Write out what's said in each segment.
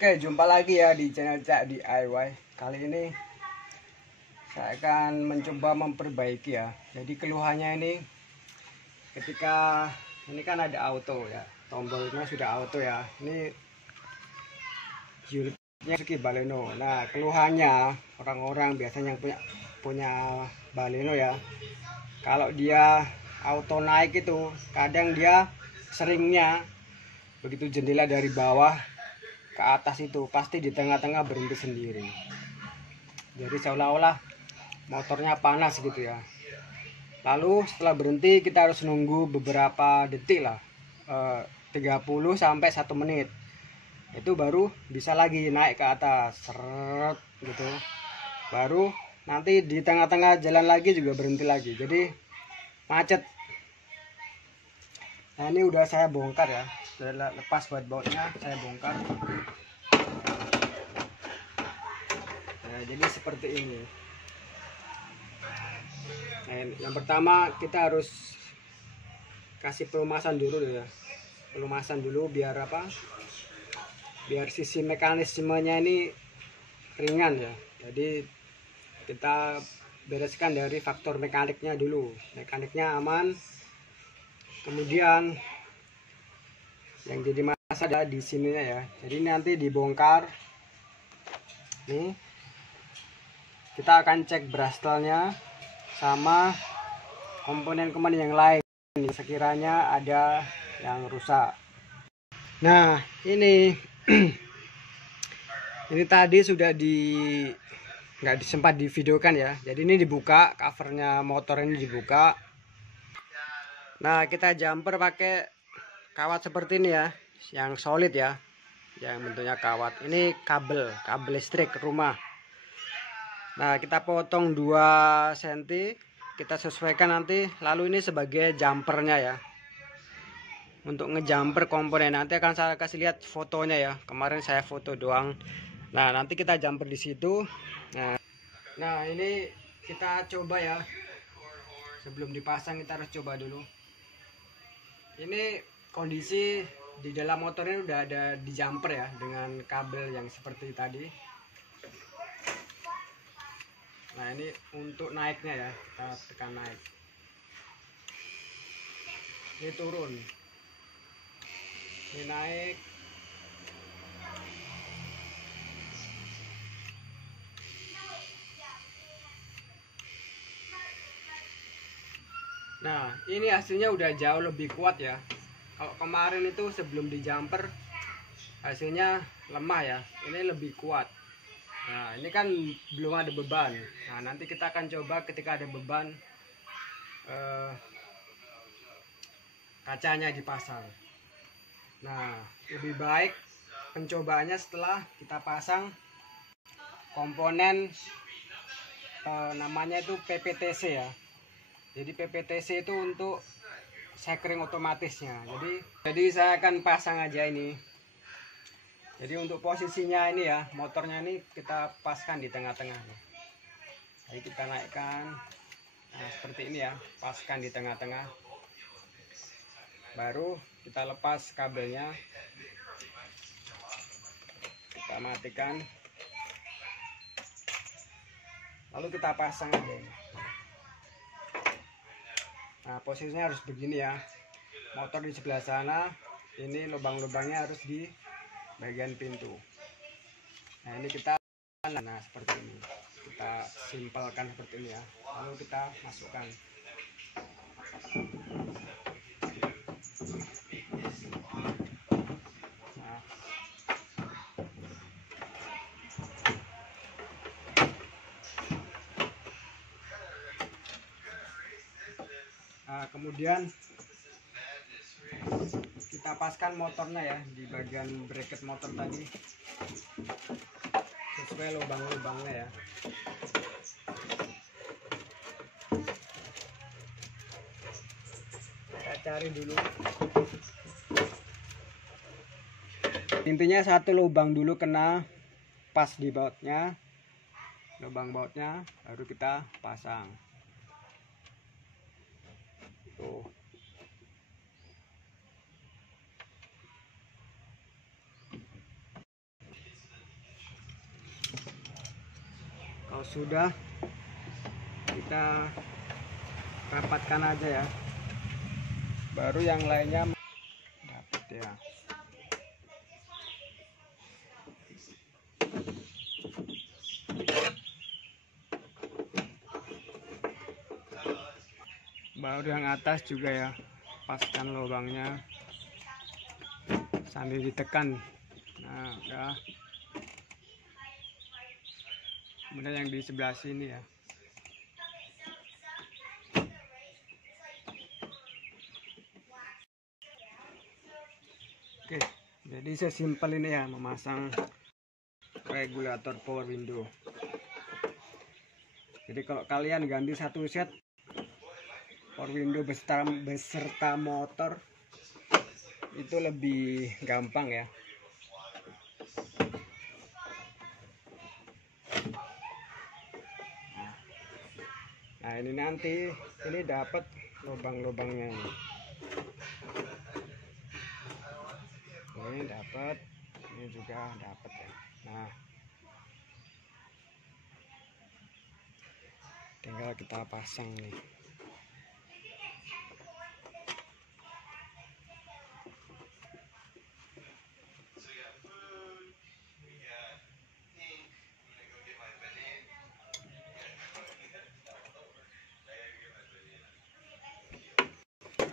Oke, jumpa lagi ya di channel Cak DIY. Kali ini saya akan mencoba memperbaiki ya. Jadi keluhannya ini ketika ini kan ada auto ya, tombolnya sudah auto ya. Ini unitnya Suzuki Baleno. Nah, keluhannya orang-orang biasanya yang punya Baleno ya. Kalau dia auto naik itu kadang dia seringnya begitu jendela dari bawah ke atas itu pasti di tengah-tengah berhenti sendiri. Jadi seolah-olah motornya panas gitu ya. Lalu setelah berhenti kita harus nunggu beberapa detik lah, 30 sampai 1 menit. Itu baru bisa lagi naik ke atas, seret gitu. Baru nanti di tengah-tengah jalan lagi juga berhenti lagi. Jadi macet. Nah, ini udah saya bongkar ya. Sudah lepas baut-bautnya, saya bongkar. Nah, jadi seperti ini. Nah, yang pertama kita harus kasih pelumasan dulu ya. Pelumasan dulu biar apa? Biar sisi mekanismenya ini ringan ya. Jadi kita bereskan dari faktor mekaniknya dulu. Mekaniknya aman. Kemudian yang jadi masalah di sininya ya. Jadi nanti dibongkar. Nih. Kita akan cek brustelnya sama komponen-komponen yang lain sekiranya ada yang rusak. Nah, ini ini tadi sudah nggak sempat divideokan ya. Jadi ini dibuka, covernya motor ini dibuka. Nah, kita jumper pakai kawat seperti ini ya, yang solid ya, yang bentuknya kawat. Ini kabel listrik rumah. Nah, kita potong 2 cm, kita sesuaikan nanti. Lalu ini sebagai jumpernya ya, untuk ngejumper komponen. Nanti akan saya kasih lihat fotonya ya. Kemarin saya foto doang. Nah, nanti kita jumper di situ. Nah, ini kita coba ya. Sebelum dipasang kita harus coba dulu. Ini kondisi di dalam motor ini udah ada di jumper ya, dengan kabel yang seperti tadi. Nah, ini untuk naiknya ya, kita tekan naik. Ini turun. Ini naik. Nah, ini hasilnya udah jauh lebih kuat ya. Kalau kemarin itu sebelum di jumper hasilnya lemah ya. Ini lebih kuat. Nah, ini kan belum ada beban. Nah, nanti kita akan coba ketika ada beban, kacanya dipasang. Nah, lebih baik pencobaannya setelah kita pasang komponen namanya itu PPTC ya. Jadi PPTC itu untuk sekring otomatisnya. Jadi saya akan pasang aja ini. Jadi untuk posisinya ini ya, motornya ini kita paskan di tengah-tengah. Jadi kita naikkan. Nah, seperti ini ya, paskan di tengah-tengah. Baru kita lepas kabelnya. Kita matikan. Lalu kita pasang aja ini. Nah, posisinya harus begini ya. Motor di sebelah sana, ini lubang-lubangnya harus di bagian pintu. Nah, ini kita seperti ini. Kita simpelkan seperti ini ya. Lalu kita masukkan. Nah, kemudian kita paskan motornya ya di bagian bracket motor tadi sesuai lubang-lubangnya ya. Kita cari dulu. Intinya satu lubang dulu kena pas di bautnya, lubang bautnya, baru kita pasang. Tuh. Kalau sudah, kita rapatkan aja ya, baru yang lainnya dapat ya. Baru yang atas juga ya, paskan lubangnya sambil ditekan. Nah udah. Kemudian yang di sebelah sini ya. Oke, jadi sesimpel ini ya memasang regulator power window. Jadi kalau kalian ganti satu set power window beserta motor itu lebih gampang ya. Nah ini nanti ini dapat lubang-lubangnya ini dapat, ini juga dapat ya. Nah tinggal kita pasang nih.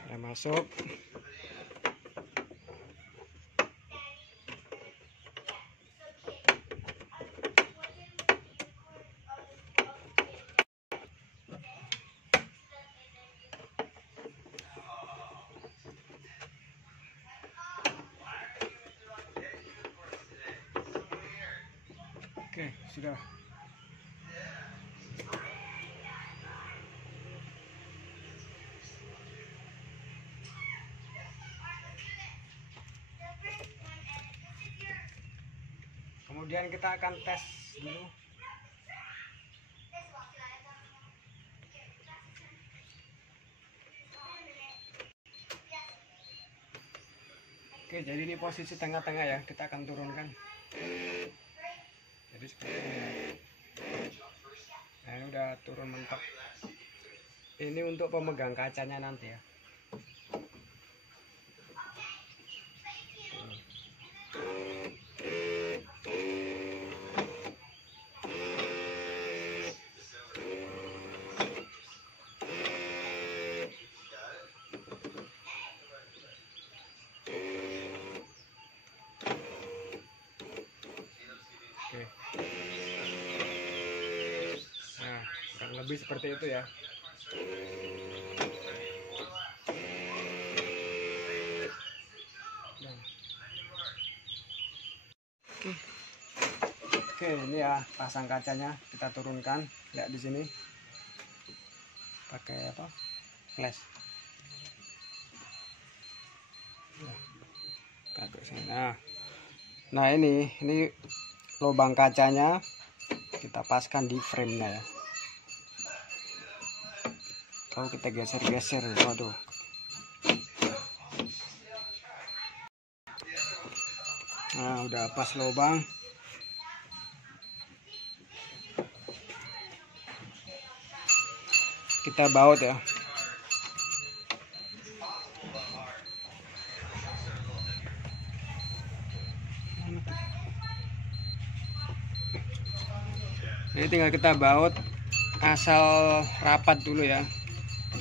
Ya, masuk. Oke, sudah. Kemudian kita akan tes dulu. Oke, jadi ini posisi tengah-tengah ya, kita akan turunkan. Jadi seperti ini. Nah, ini udah turun mentok. Ini untuk pemegang kacanya nanti ya. Oke. Nah, kurang lebih seperti itu ya. Oke, ini ya pasang kacanya, kita turunkan. Lihat di sini. Pakai apa? Flash. Nah ini lubang kacanya kita paskan di frame-nya ya. Kalau kita geser-geser, waduh. Nah udah pas lubang. Kita baut ya. Ini tinggal kita baut asal rapat dulu ya,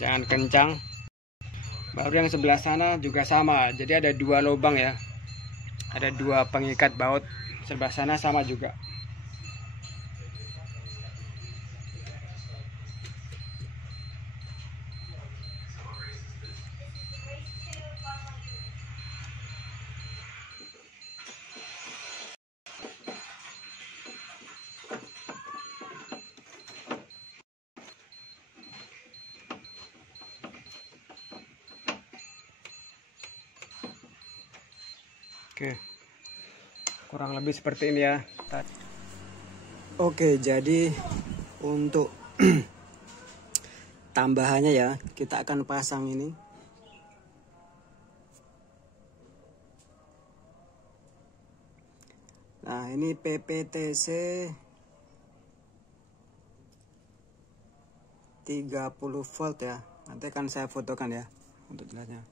jangan kencang. Baru yang sebelah sana juga sama, jadi ada dua lubang ya, ada dua pengikat baut. Sebelah sana sama juga. Oke, kurang lebih seperti ini ya. Oke, jadi untuk tambahannya ya, kita akan pasang ini. Nah, ini PPTC 30 volt ya. Nanti akan saya fotokan ya untuk jelasnya.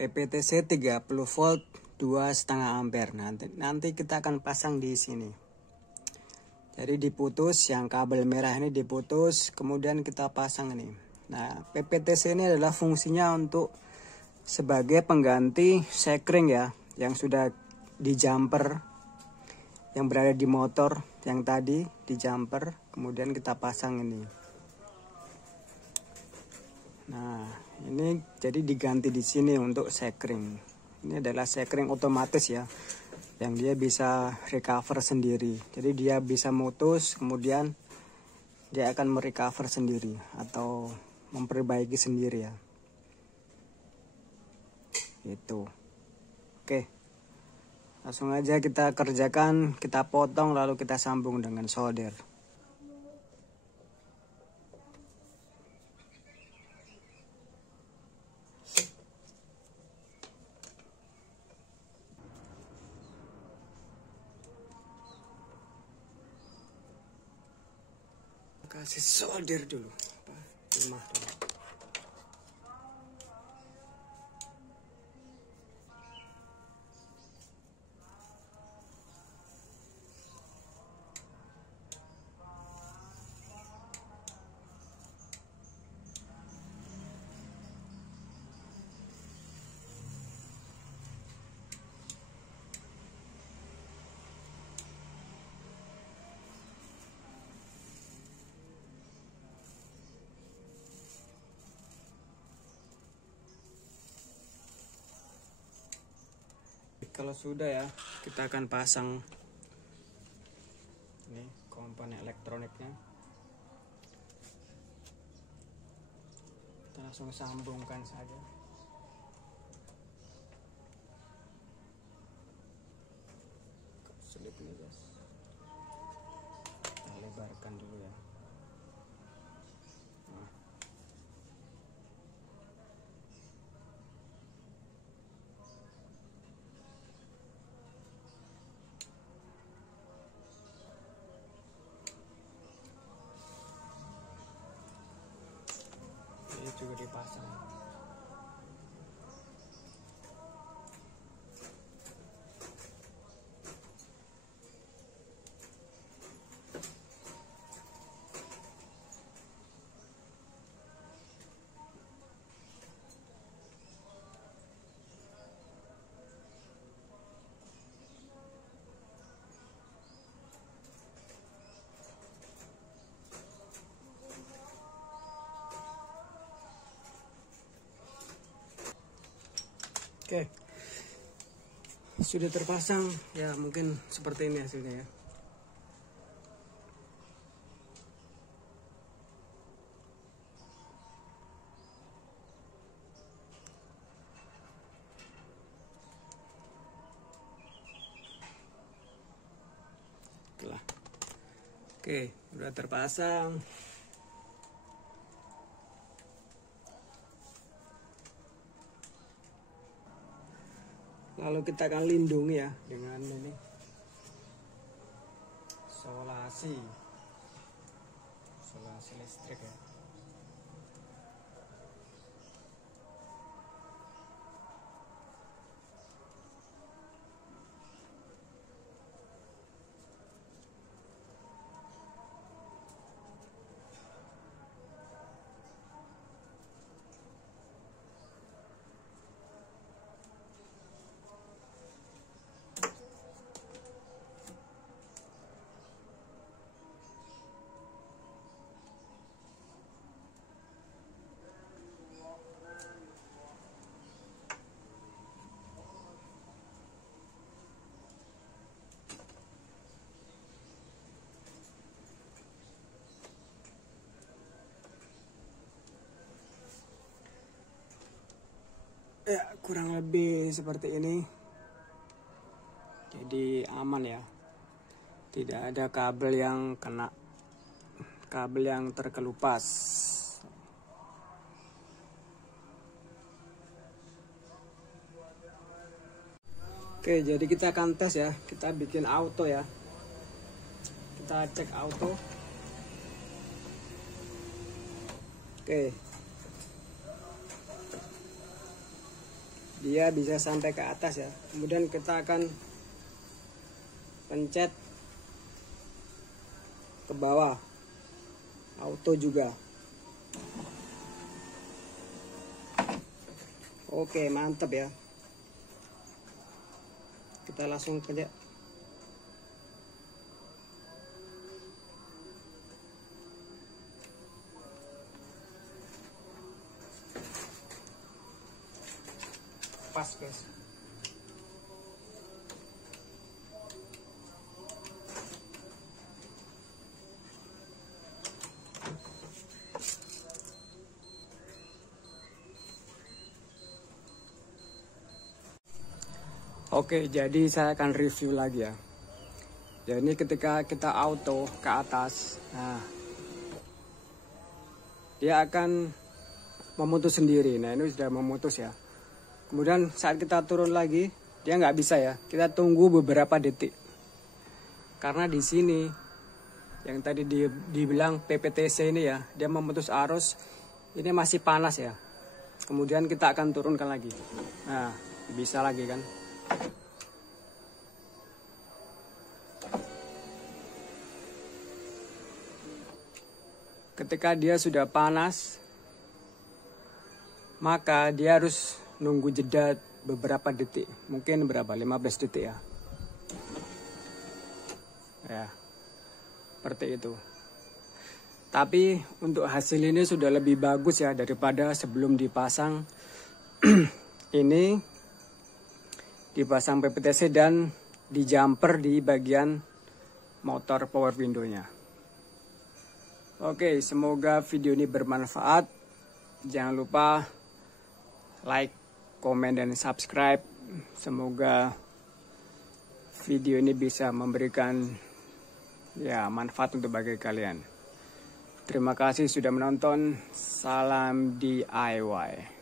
PPTC 30 volt 2,5 ampere. Nanti kita akan pasang di sini. Jadi diputus, yang kabel merah ini diputus, kemudian kita pasang ini. Nah, PPTC ini adalah fungsinya untuk sebagai pengganti sekring ya, yang sudah di jumper, yang berada di motor yang tadi di jumper, kemudian kita pasang ini. Nah, ini jadi diganti di sini untuk sekring. Ini adalah sekring otomatis ya, yang dia bisa recover sendiri. Jadi dia bisa mutus, kemudian dia akan merecover sendiri atau memperbaiki sendiri ya. Itu. Oke. Langsung aja kita kerjakan, kita potong lalu kita sambung dengan solder. Kasih solder dulu. Lemah dulu. Kalau sudah ya, kita akan pasang ini komponen elektroniknya. Kita langsung sambungkan saja. Selip ini guys, kita lebarkan dulu ya. Nah. Ini juga dipasang. Oke, sudah terpasang ya, mungkin seperti ini hasilnya ya. Oke, udah terpasang. Lalu kita akan lindungi ya dengan ini solasi listrik ya. Ya, kurang lebih seperti ini. Jadi aman ya. Tidak ada kabel yang kena, kabel yang terkelupas. Oke, jadi kita akan tes ya. Kita bikin auto ya. Kita cek auto. Oke, dia bisa sampai ke atas ya. Kemudian kita akan pencet ke bawah, auto juga. Oke, mantap ya. Kita langsung pencet. Pas guys. Oke, jadi saya akan review lagi ya. Jadi ketika kita auto ke atas, nah dia akan memutus sendiri. Nah ini sudah memutus ya. Kemudian saat kita turun lagi, dia nggak bisa ya. Kita tunggu beberapa detik. Karena di sini yang tadi dibilang PPTC ini ya, dia memutus arus. Ini masih panas ya. Kemudian kita akan turunkan lagi. Nah, bisa lagi kan? Ketika dia sudah panas, maka dia harus nunggu jeda beberapa detik, mungkin berapa, 15 detik ya. Ya, seperti itu. Tapi untuk hasil ini sudah lebih bagus ya daripada sebelum dipasang. Ini dipasang PPTC dan di jumper di bagian motor power window-nya. Oke, semoga video ini bermanfaat. Jangan lupa like, komen, dan subscribe. Semoga video ini bisa memberikan ya manfaat untuk bagi kalian. Terima kasih sudah menonton. Salam DIY.